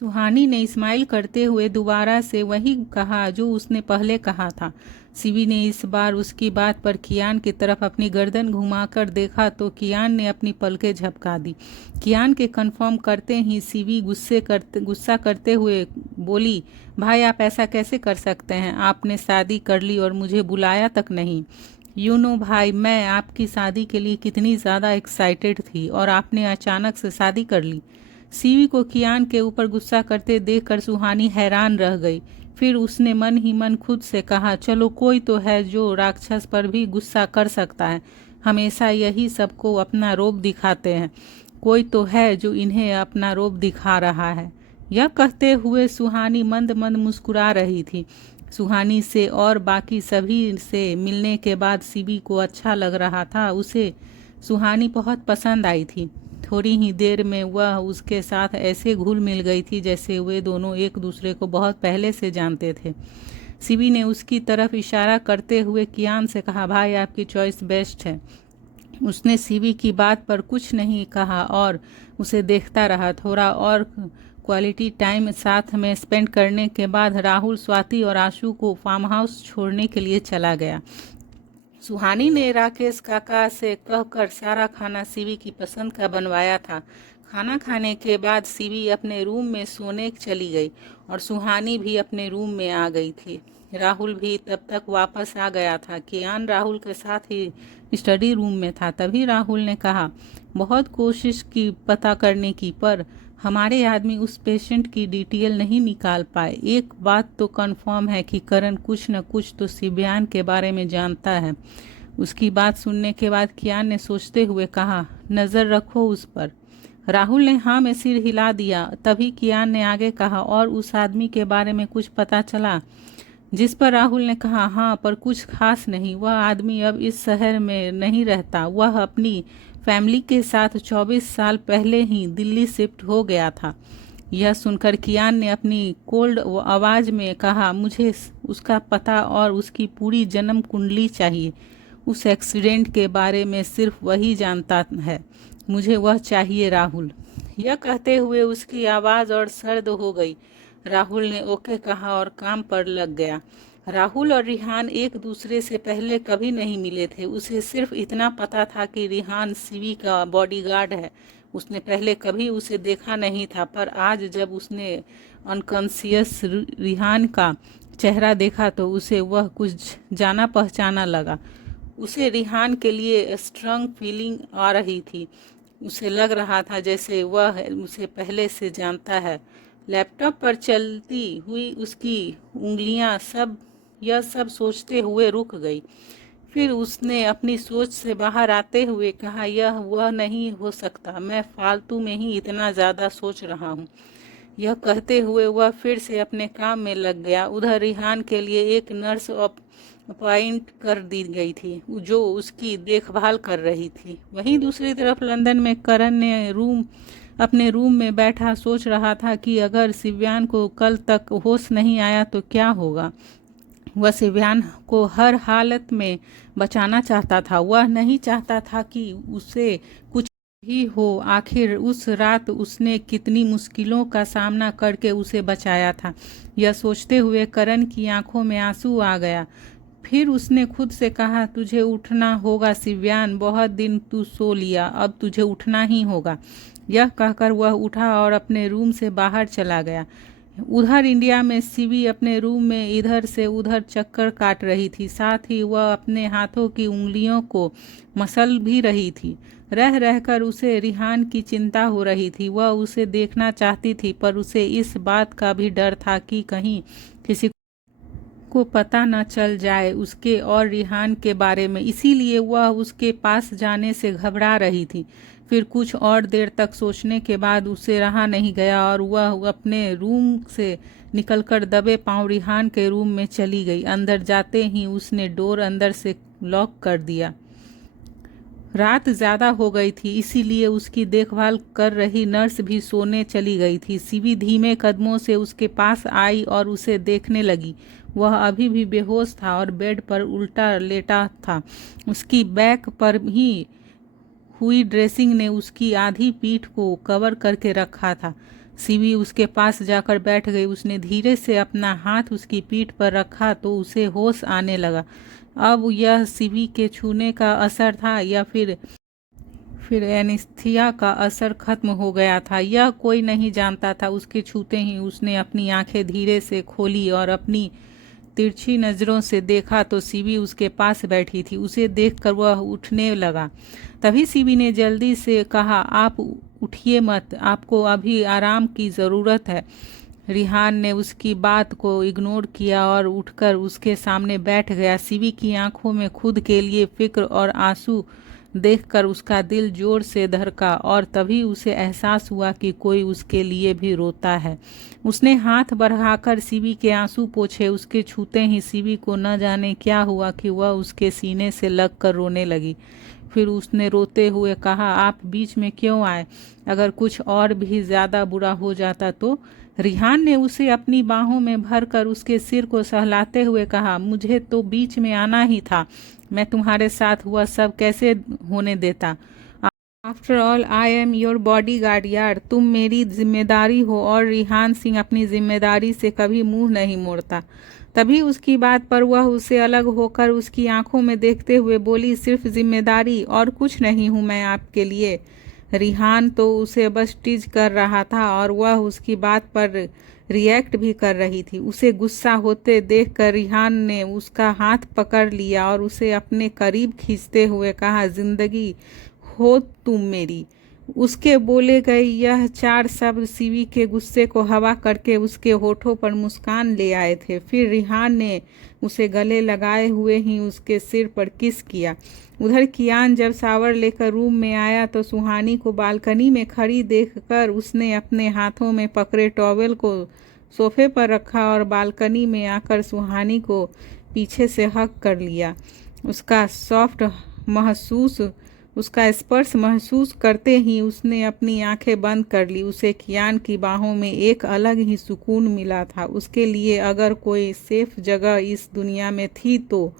सुहानी ने स्माइल करते हुए दोबारा से वही कहा जो उसने पहले कहा था। शिवी ने इस बार उसकी बात पर कियान की तरफ अपनी गर्दन घुमाकर देखा तो कियान ने अपनी पलकें झपका दी। कियान के कन्फर्म करते ही शिवी गुस्सा करते हुए बोली, भाई आप ऐसा कैसे कर सकते हैं? आपने शादी कर ली और मुझे बुलाया तक नहीं। भाई, मैं आपकी शादी के लिए कितनी ज़्यादा एक्साइटेड थी और आपने अचानक से शादी कर ली। सीवी को कियान के ऊपर गुस्सा करते देखकर सुहानी हैरान रह गई। फिर उसने मन ही मन खुद से कहा, चलो कोई तो है जो राक्षस पर भी गुस्सा कर सकता है। हमेशा यही सबको अपना रोब दिखाते हैं। कोई तो है जो इन्हें अपना रोब दिखा रहा है। यह कहते हुए सुहानी मंद मंद मुस्कुरा रही थी। सुहानी से और बाकी सभी से मिलने के बाद सीबी को अच्छा लग रहा था। उसे सुहानी बहुत पसंद आई थी। थोड़ी ही देर में वह उसके साथ ऐसे घुल मिल गई थी जैसे वे दोनों एक दूसरे को बहुत पहले से जानते थे। सीबी ने उसकी तरफ इशारा करते हुए कियान से कहा, भाई आपकी चॉइस बेस्ट है। उसने सीबी की बात पर कुछ नहीं कहा और उसे देखता रहा। थोड़ा और क्वालिटी टाइम साथ में स्पेंड करने के बाद राहुल, स्वाति और आशु को फार्म हाउस छोड़ने के लिए चला गया। सुहानी ने राकेश काका से कहकर सारा खाना सीवी की पसंद का बनवाया था। खाना खाने के बाद सीवी अपने रूम में सोने चली गई और सुहानी भी अपने रूम में आ गई थी। राहुल भी तब तक वापस आ गया था। कियान राहुल के साथ ही स्टडी रूम में था। तभी राहुल ने कहा, बहुत कोशिश की पता करने की, पर हमारे आदमी उस पेशेंट की डिटेल नहीं निकाल पाए। एक बात तो कंफर्म है कि करण कुछ न कुछ तो शिव्यान के बारे में जानता है। उसकी बात सुनने के बाद कियान ने सोचते हुए कहा, नज़र रखो उस पर। राहुल ने हाँ में सिर हिला दिया। तभी कियान ने आगे कहा, और उस आदमी के बारे में कुछ पता चला? जिस पर राहुल ने कहा, हाँ, पर कुछ खास नहीं। वह आदमी अब इस शहर में नहीं रहता। वह अपनी फैमिली के साथ 24 साल पहले ही दिल्ली शिफ्ट हो गया था। यह सुनकर कियान ने अपनी कोल्ड आवाज़ में कहा, मुझे उसका पता और उसकी पूरी जन्म कुंडली चाहिए। उस एक्सीडेंट के बारे में सिर्फ वही जानता है। मुझे वह चाहिए राहुल। यह कहते हुए उसकी आवाज़ और सर्द हो गई। राहुल ने ओके कहा और काम पर लग गया। राहुल और रिहान एक दूसरे से पहले कभी नहीं मिले थे। उसे सिर्फ इतना पता था कि रिहान सीवी का बॉडीगार्ड है। उसने पहले कभी उसे देखा नहीं था, पर आज जब उसने अनकॉन्शियस रिहान का चेहरा देखा तो उसे वह कुछ जाना पहचाना लगा। उसे रिहान के लिए स्ट्रांग फीलिंग आ रही थी। उसे लग रहा था जैसे वह उसे पहले से जानता है। लैपटॉप पर चलती हुई उसकी उंगलियां यह सब सोचते हुए रुक गई। फिर उसने अपनी सोच से बाहर आते हुए कहा, यह वह नहीं हो सकता। मैं फालतू में ही इतना ज़्यादा सोच रहा हूँ। यह कहते हुए वह फिर से अपने काम में लग गया। उधर रिहान के लिए एक नर्स अपॉइंट कर दी गई थी जो उसकी देखभाल कर रही थी। वहीं दूसरी तरफ लंदन में करण ने अपने रूम में बैठा सोच रहा था कि अगर शिव्यान को कल तक होश नहीं आया तो क्या होगा। वह शिव्यान को हर हालत में बचाना चाहता था। वह नहीं चाहता था कि उसे कुछ ही हो। आखिर उस रात उसने कितनी मुश्किलों का सामना करके उसे बचाया था। यह सोचते हुए करण की आंखों में आंसू आ गया। फिर उसने खुद से कहा, तुझे उठना होगा शिव्यान, बहुत दिन तू सो लिया, अब तुझे उठना ही होगा। यह कहकर वह उठा और अपने रूम से बाहर चला गया। उधर इंडिया में सीवी अपने रूम में इधर से उधर चक्कर काट रही थी। साथ ही वह अपने हाथों की उंगलियों को मसल भी रही थी। रह रहकर उसे रिहान की चिंता हो रही थी। वह उसे देखना चाहती थी, पर उसे इस बात का भी डर था कि कहीं किसी को पता न चल जाए उसके और रिहान के बारे में। इसीलिए वह उसके पास जाने से घबरा रही थी। फिर कुछ और देर तक सोचने के बाद उसे रहा नहीं गया और वह अपने रूम से निकलकर दबे पांव रिहान के रूम में चली गई। अंदर जाते ही उसने डोर अंदर से लॉक कर दिया। रात ज़्यादा हो गई थी, इसीलिए उसकी देखभाल कर रही नर्स भी सोने चली गई थी। सीवी धीमे कदमों से उसके पास आई और उसे देखने लगी। वह अभी भी बेहोश था और बेड पर उल्टा लेटा था। उसकी बैक पर ही हुई ड्रेसिंग ने उसकी आधी पीठ को कवर करके रखा था। सीवी उसके पास जाकर बैठ गई। उसने धीरे से अपना हाथ उसकी पीठ पर रखा तो उसे होश आने लगा। अब यह सीवी के छूने का असर था या फिर एनेस्थीसिया का असर खत्म हो गया था, यह कोई नहीं जानता था। उसके छूते ही उसने अपनी आंखें धीरे से खोली और अपनी तिरछी नज़रों से देखा तो सीवी उसके पास बैठी थी। उसे देखकर वह उठने लगा। तभी सीवी ने जल्दी से कहा, आप उठिए मत, आपको अभी आराम की ज़रूरत है। रिहान ने उसकी बात को इग्नोर किया और उठकर उसके सामने बैठ गया। सीवी की आंखों में खुद के लिए फिक्र और आंसू देखकर उसका दिल जोर से धड़का और तभी उसे एहसास हुआ कि कोई उसके लिए भी रोता है। उसने हाथ बढ़ाकर सीवी के आंसू पोंछे। उसके छूते ही सीवी को न जाने क्या हुआ कि वह उसके सीने से लगकर रोने लगी। फिर उसने रोते हुए कहा, आप बीच में क्यों आए? अगर कुछ और भी ज़्यादा बुरा हो जाता तो? रिहान ने उसे अपनी बाहों में भरकर उसके सिर को सहलाते हुए कहा, मुझे तो बीच में आना ही था। मैं तुम्हारे साथ हुआ सब कैसे होने देता? After all I am your body guard यार, तुम मेरी जिम्मेदारी हो। और रिहान सिंह अपनी जिम्मेदारी से कभी मुंह नहीं मोड़ता। तभी उसकी बात पर वह उसे अलग होकर उसकी आंखों में देखते हुए बोली, सिर्फ जिम्मेदारी और कुछ नहीं हूँ मैं आपके लिए। रिहान तो उसे बस टीज कर रहा था और वह उसकी बात पर रिएक्ट भी कर रही थी। उसे गुस्सा होते देखकर रिहान ने उसका हाथ पकड़ लिया और उसे अपने करीब खींचते हुए कहा, जिंदगी हो तुम मेरी। उसके बोले गए यह चार शब्द सीवी के गुस्से को हवा करके उसके होठों पर मुस्कान ले आए थे। फिर रिहान ने उसे गले लगाए हुए ही उसके सिर पर किस किया। उधर कियान जब शावर लेकर रूम में आया तो सुहानी को बालकनी में खड़ी देखकर उसने अपने हाथों में पकड़े टॉवेल को सोफे पर रखा और बालकनी में आकर सुहानी को पीछे से हक कर लिया। उसका स्पर्श महसूस करते ही उसने अपनी आंखें बंद कर ली। उसे कियान की बाहों में एक अलग ही सुकून मिला था। उसके लिए अगर कोई सेफ जगह इस दुनिया में थी तो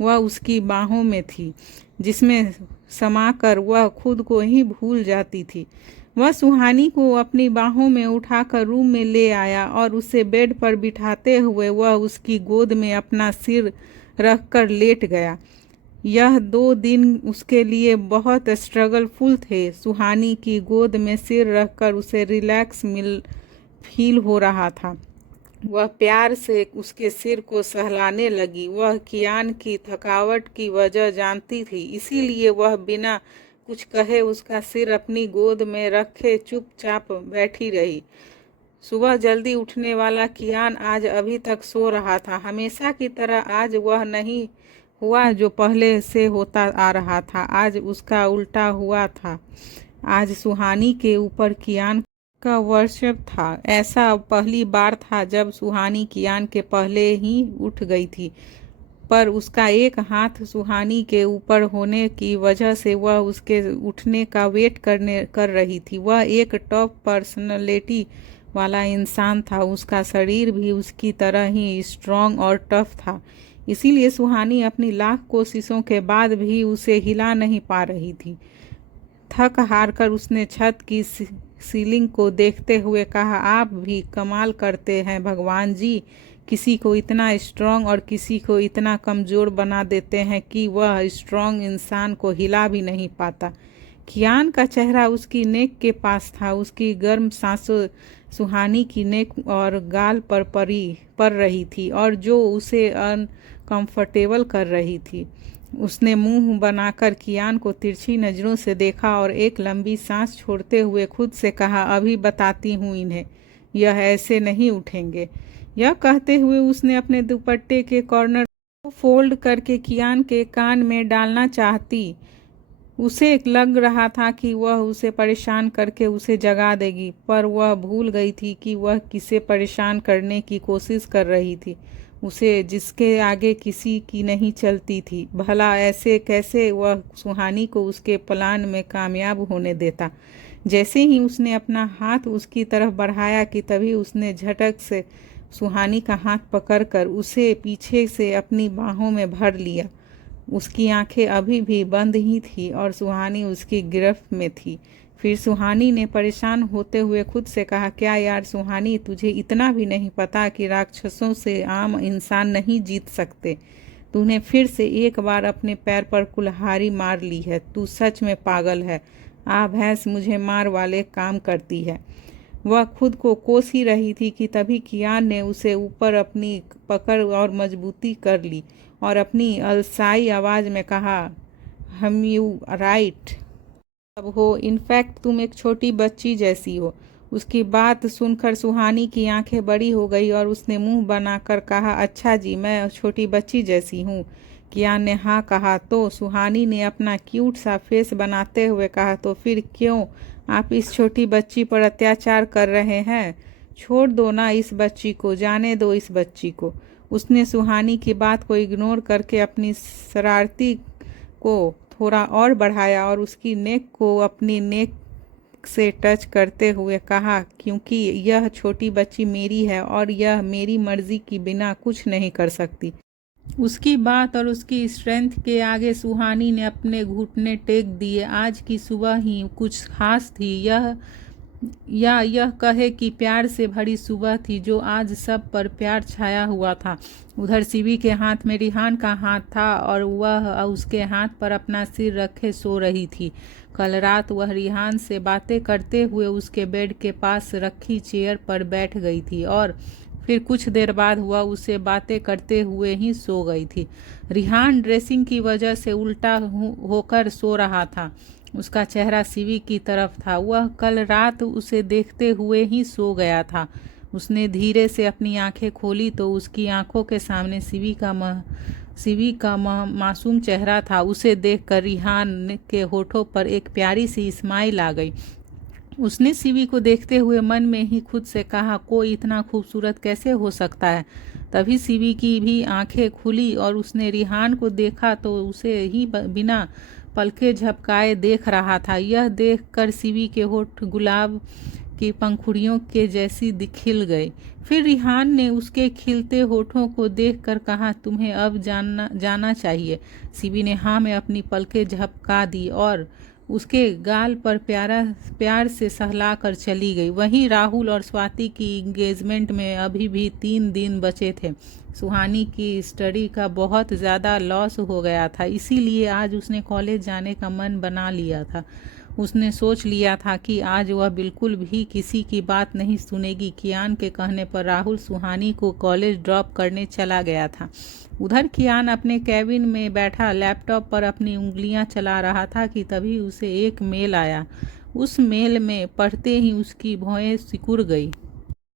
वह उसकी बाहों में थी, जिसमें समाकर वह खुद को ही भूल जाती थी। वह सुहानी को अपनी बाहों में उठाकर रूम में ले आया और उसे बेड पर बिठाते हुए वह उसकी गोद में अपना सिर रखकर लेट गया। यह 2 दिन उसके लिए बहुत स्ट्रगलफुल थे। सुहानी की गोद में सिर रखकर उसे रिलैक्स फील हो रहा था। वह प्यार से उसके सिर को सहलाने लगी। वह कियान की थकावट की वजह जानती थी, इसीलिए वह बिना कुछ कहे उसका सिर अपनी गोद में रखे चुपचाप बैठी रही। सुबह जल्दी उठने वाला कियान आज अभी तक सो रहा था। हमेशा की तरह आज वह नहीं हुआ जो पहले से होता आ रहा था। आज उसका उल्टा हुआ था। आज सुहानी के ऊपर कियान का वर्षिप था। ऐसा पहली बार था जब सुहानी कियान के पहले ही उठ गई थी, पर उसका एक हाथ सुहानी के ऊपर होने की वजह से वह उसके उठने का वेट कर रही थी। वह एक टॉप पर्सनैलिटी वाला इंसान था। उसका शरीर भी उसकी तरह ही स्ट्रांग और टफ था, इसीलिए सुहानी अपनी लाख कोशिशों के बाद भी उसे हिला नहीं पा रही थी। थक हार कर उसने छत की सीलिंग को देखते हुए कहा, आप भी कमाल करते हैं भगवान जी, किसी को इतना स्ट्रांग और किसी को इतना कमज़ोर बना देते हैं कि वह स्ट्रांग इंसान को हिला भी नहीं पाता। कियान का चेहरा उसकी नेक के पास था। उसकी गर्म सांसों सुहानी की नेक और गाल पर पड़ रही थी और जो उसे अनकंफर्टेबल कर रही थी। उसने मुंह बनाकर कियान को तिरछी नज़रों से देखा और एक लंबी सांस छोड़ते हुए खुद से कहा, अभी बताती हूँ इन्हें, यह ऐसे नहीं उठेंगे। यह कहते हुए उसने अपने दुपट्टे के कॉर्नर को फोल्ड करके कियान के कान में डालना चाहती। उसे लग रहा था कि वह उसे परेशान करके उसे जगा देगी, पर वह भूल गई थी कि वह किसे परेशान करने की कोशिश कर रही थी। उसे जिसके आगे किसी की नहीं चलती थी। भला ऐसे कैसे वह सुहानी को उसके प्लान में कामयाब होने देता। जैसे ही उसने अपना हाथ उसकी तरफ बढ़ाया कि तभी उसने झटक से सुहानी का हाथ पकड़कर उसे पीछे से अपनी बाहों में भर लिया। उसकी आंखें अभी भी बंद ही थी और सुहानी उसकी गिरफ्त में थी। फिर सुहानी ने परेशान होते हुए खुद से कहा, क्या यार सुहानी, तुझे इतना भी नहीं पता कि राक्षसों से आम इंसान नहीं जीत सकते? तूने फिर से एक बार अपने पैर पर कुल्हाड़ी मार ली है। तू सच में पागल है। आ भैंस मुझे मार वाले काम करती है। वह खुद को कोस ही रही थी कि तभी कियान ने उसे ऊपर अपनी पकड़ और मजबूती कर ली और अपनी अलसाई आवाज़ में कहा, हम यू राइट अब हो, इनफैक्ट तुम एक छोटी बच्ची जैसी हो। उसकी बात सुनकर सुहानी की आंखें बड़ी हो गई और उसने मुंह बनाकर कहा, अच्छा जी, मैं छोटी बच्ची जैसी हूँ। कियान ने हाँ कहा तो सुहानी ने अपना क्यूट सा फेस बनाते हुए कहा, तो फिर क्यों आप इस छोटी बच्ची पर अत्याचार कर रहे हैं? छोड़ दो ना इस बच्ची को, जाने दो इस बच्ची को। उसने सुहानी की बात को इग्नोर करके अपनी शरारती को थोड़ा और बढ़ाया और उसकी नेक को अपनी नेक से टच करते हुए कहा, क्योंकि यह छोटी बच्ची मेरी है और यह मेरी मर्जी के बिना कुछ नहीं कर सकती। उसकी बात और उसकी स्ट्रेंथ के आगे सुहानी ने अपने घुटने टेक दिए। आज की सुबह ही कुछ खास थी, यह कहे कि प्यार से भरी सुबह थी जो आज सब पर प्यार छाया हुआ था। उधर शिवी के हाथ में रिहान का हाथ था और वह उसके हाथ पर अपना सिर रखे सो रही थी। कल रात वह रिहान से बातें करते हुए उसके बेड के पास रखी चेयर पर बैठ गई थी और फिर कुछ देर बाद वह उसे बातें करते हुए ही सो गई थी। रिहान ड्रेसिंग की वजह से उल्टा होकर सो रहा था। उसका चेहरा शिवी की तरफ था। वह कल रात उसे देखते हुए ही सो गया था। उसने धीरे से अपनी आंखें खोली तो उसकी आंखों के सामने शिवी का मासूम चेहरा था। उसे देखकर रिहान के होठों पर एक प्यारी सी स्माइल आ गई। उसने शिवी को देखते हुए मन में ही खुद से कहा, कोई इतना खूबसूरत कैसे हो सकता है? तभी शिवी की भी आंखें खुली और उसने रिहान को देखा तो उसे ही बिना पलके झपकाए देख रहा था। यह देखकर शिवी के होठ गुलाब की पंखुड़ियों के जैसी खिल गए। फिर रिहान ने उसके खिलते होठों को देखकर कहा, तुम्हें अब जाना चाहिए। शिवी ने हाँ में अपनी पलकें झपका दी और उसके गाल पर प्यार से सहलाकर चली गई। वहीं राहुल और स्वाति की इंगेजमेंट में अभी भी 3 दिन बचे थे। सुहानी की स्टडी का बहुत ज़्यादा लॉस हो गया था, इसीलिए आज उसने कॉलेज जाने का मन बना लिया था। उसने सोच लिया था कि आज वह बिल्कुल भी किसी की बात नहीं सुनेगी। कियान के कहने पर राहुल सुहानी को कॉलेज ड्रॉप करने चला गया था। उधर कियान अपने कैबिन में बैठा लैपटॉप पर अपनी उंगलियां चला रहा था कि तभी उसे एक मेल आया। उस मेल में पढ़ते ही उसकी भौहें सिकुड़ गई।